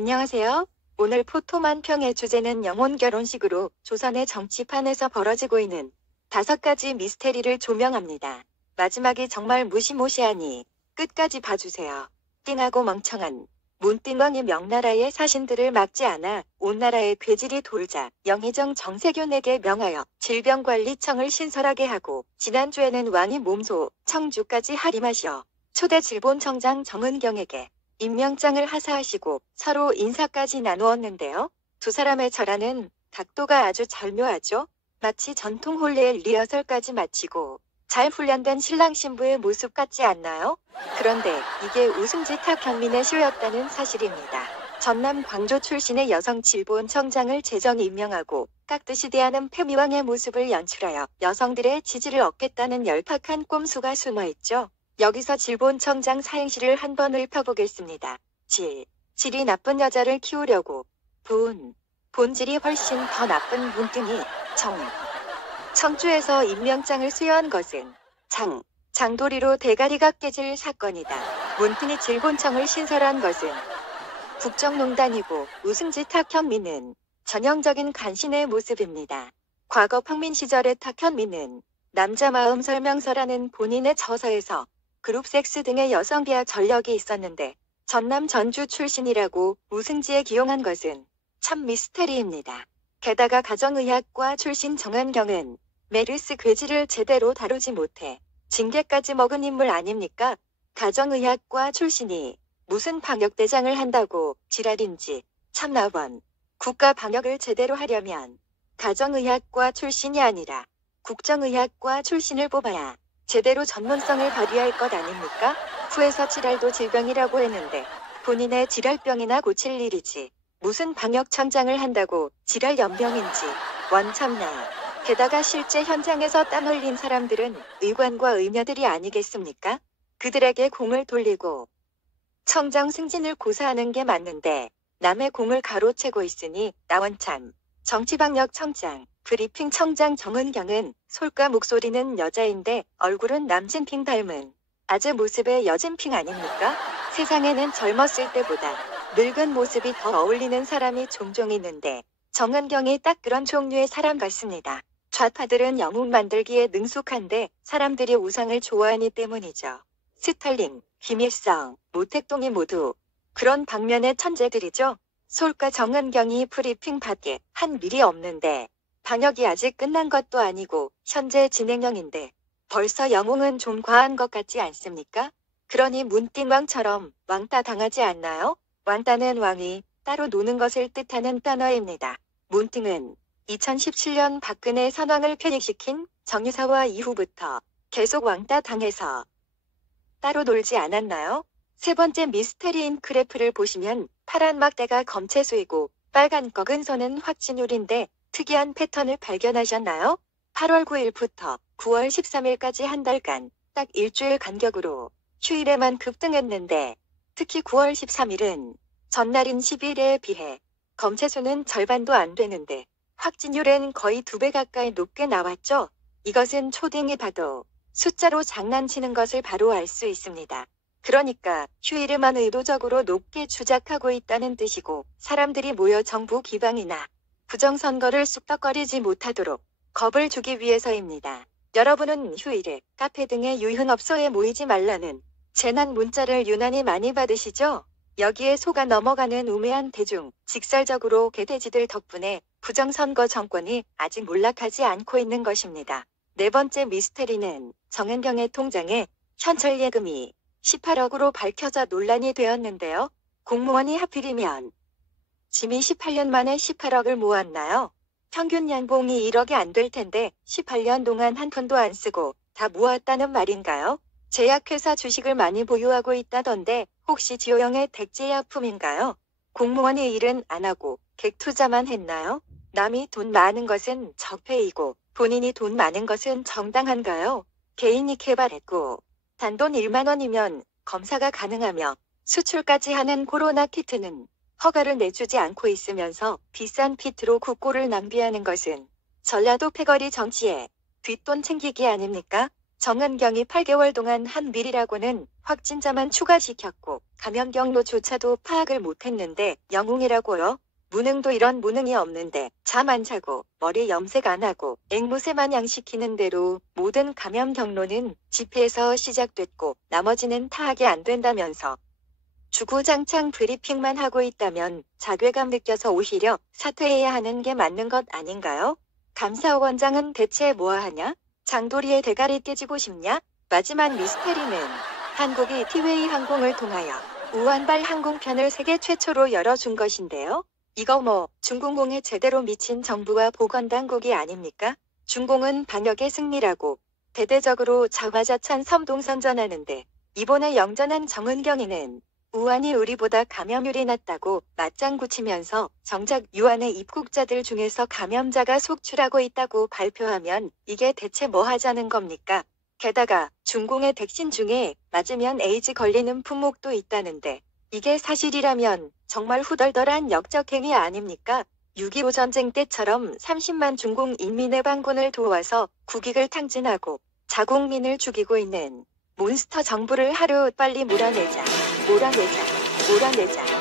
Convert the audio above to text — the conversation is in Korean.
안녕하세요. 오늘 포토만평의 주제는 영혼 결혼식으로 조선의 정치판에서 벌어지고 있는 5가지 미스테리를 조명합니다. 마지막이 정말 무시무시하니 끝까지 봐주세요. 띵하고 멍청한 문띵왕이 명나라의 사신들을 막지 않아 온 나라의 괴질이 돌자 영의정 정세균에게 명하여 질병관리청을 신설하게 하고, 지난주에는 왕이 몸소 청주까지 하림하시어 초대 질본청장 정은경에게 임명장을 하사하시고 서로 인사까지 나누었는데요. 두 사람의 절하는 각도가 아주 절묘하죠. 마치 전통 혼례의 리허설까지 마치고 잘 훈련된 신랑 신부의 모습 같지 않나요? 그런데 이게 우승지탁 경민의 쇼였다는 사실입니다. 전남 광주 출신의 여성 질본청장을 재정 임명하고 깍듯이 대하는 패미왕의 모습을 연출하여 여성들의 지지를 얻겠다는 열팍한 꼼수가 숨어있죠. 여기서 질본청장 사행시를 한번 읊어보겠습니다. 질이 나쁜 여자를 키우려고 본질이 훨씬 더 나쁜 문등이 청주에서 임명장을 수여한 것은 장도리로 대가리가 깨질 사건이다. 문튼이 질본청을 신설한 것은 국정농단이고 우승지 탁현민은 전형적인 간신의 모습입니다. 과거 평민 시절의 탁현민은 남자 마음 설명서라는 본인의 저서에서 그룹섹스 등의 여성 비하 전력이 있었는데 전남 전주 출신이라고 우승지에 기용한 것은 참 미스테리입니다. 게다가 가정의학과 출신 정은경은 메르스 괴질을 제대로 다루지 못해 징계까지 먹은 인물 아닙니까? 가정의학과 출신이 무슨 방역대장을 한다고 지랄인지 참나원. 국가 방역을 제대로 하려면 가정의학과 출신이 아니라 국정의학과 출신을 뽑아야 제대로 전문성을 발휘할 것 아닙니까? 후에서 지랄도 질병이라고 했는데 본인의 지랄병이나 고칠 일이지 무슨 방역청장을 한다고 지랄 연병인지 원참나. 게다가 실제 현장에서 땀 흘린 사람들은 의관과 의녀들이 아니겠습니까? 그들에게 공을 돌리고 청정 승진을 고사하는 게 맞는데 남의 공을 가로채고 있으니 나원참. 정치방역청장, 브리핑 청장 정은경은 솔과 목소리는 여자인데 얼굴은 남진핑 닮은 아재 모습의 여진핑 아닙니까? 세상에는 젊었을 때보다 늙은 모습이 더 어울리는 사람이 종종 있는데 정은경이 딱 그런 종류의 사람 같습니다. 좌파들은 영웅 만들기에 능숙한데 사람들이 우상을 좋아하기 때문이죠. 스탈린, 김일성, 모택동이 모두 그런 방면의 천재들이죠. 솔과 정은경이 브리핑 받게 한 일이 없는데 방역이 아직 끝난 것도 아니고 현재 진행형인데 벌써 영웅은 좀 과한 것 같지 않습니까? 그러니 문띵왕처럼 왕따 당하지 않나요? 왕따는 왕이 따로 노는 것을 뜻하는 단어입니다. 문띵은 2017년 박근혜 선왕을 퇴직시킨 정유사와 이후부터 계속 왕따 당해서 따로 놀지 않았나요? 세 번째 미스테리인 크레프를 보시면 파란 막대가 검채소이고 빨간 검은선은 확진율인데 특이한 패턴을 발견하셨나요? 8월 9일부터 9월 13일까지 한 달간 딱 일주일 간격으로 휴일에만 급등했는데 특히 9월 13일은 전날인 10일에 비해 검채소는 절반도 안 되는데 확진율은 거의 2배 가까이 높게 나왔죠. 이것은 초딩이 봐도 숫자로 장난치는 것을 바로 알 수 있습니다. 그러니까 휴일에만 의도적으로 높게 추작하고 있다는 뜻이고 사람들이 모여 정부 기방이나 부정선거를 쑥덕거리지 못하도록 겁을 주기 위해서입니다. 여러분은 휴일에 카페 등의 유흥업소에 모이지 말라는 재난 문자를 유난히 많이 받으시죠? 여기에 속아 넘어가는 우매한 대중, 직설적으로 개돼지들 덕분에 부정선거 정권이 아직 몰락하지 않고 있는 것입니다. 네 번째 미스테리는 정은경의 통장에 현찰 예금이 18억으로 밝혀져 논란이 되었는데요. 공무원이 하필이면 짐이 18년 만에 18억을 모았나요? 평균 연봉이 1억이 안 될 텐데 18년 동안 한 푼도 안 쓰고 다 모았다는 말인가요? 제약회사 주식을 많이 보유하고 있다던데 혹시 지호영의 댁제약품인가요? 공무원이 일은 안 하고 객 투자만 했나요? 남이 돈 많은 것은 적폐이고 본인이 돈 많은 것은 정당한가요? 개인이 개발했고 단돈 1만 원이면 검사가 가능하며 수출까지 하는 코로나 키트는 허가를 내주지 않고 있으면서 비싼 키트로 국고를 낭비하는 것은 전라도 패거리 정치에 뒷돈 챙기기 아닙니까? 정은경이 8개월 동안 한 일이라고는 확진자만 추가시켰고 감염 경로조차도 파악을 못했는데 영웅이라고요? 무능도 이런 무능이 없는데 잠 안 자고 머리 염색 안 하고 앵무새 마냥 시키는 대로 모든 감염 경로는 집회에서 시작됐고 나머지는 타학이 안 된다면서 주구장창 브리핑만 하고 있다면 자괴감 느껴서 오히려 사퇴해야 하는 게 맞는 것 아닌가요? 감사원장은 대체 뭐하냐? 장도리의 대가리 깨지고 싶냐? 마지막 미스테리는 한국이 티웨이 항공을 통하여 우한발 항공편을 세계 최초로 열어준 것인데요. 이거 뭐 중공공에 제대로 미친 정부와 보건당국이 아닙니까? 중공은 방역의 승리라고 대대적으로 자화자찬 선동선전하는데 이번에 영전한 정은경이는 우한이 우리보다 감염률이 낮다고 맞장구 치면서 정작 유한의 입국자들 중에서 감염자가 속출하고 있다고 발표하면 이게 대체 뭐 하자는 겁니까? 게다가 중공의 백신 중에 맞으면 에이즈 걸리는 품목도 있다는데 이게 사실이라면 정말 후덜덜한 역적행위 아닙니까? 6.25 전쟁 때처럼 30만 중공 인민의 반군을 도와서 국익을 탕진하고 자국민을 죽이고 있는 몬스터 정부를 하루 빨리 몰아내자. 몰아내자. 몰아내자.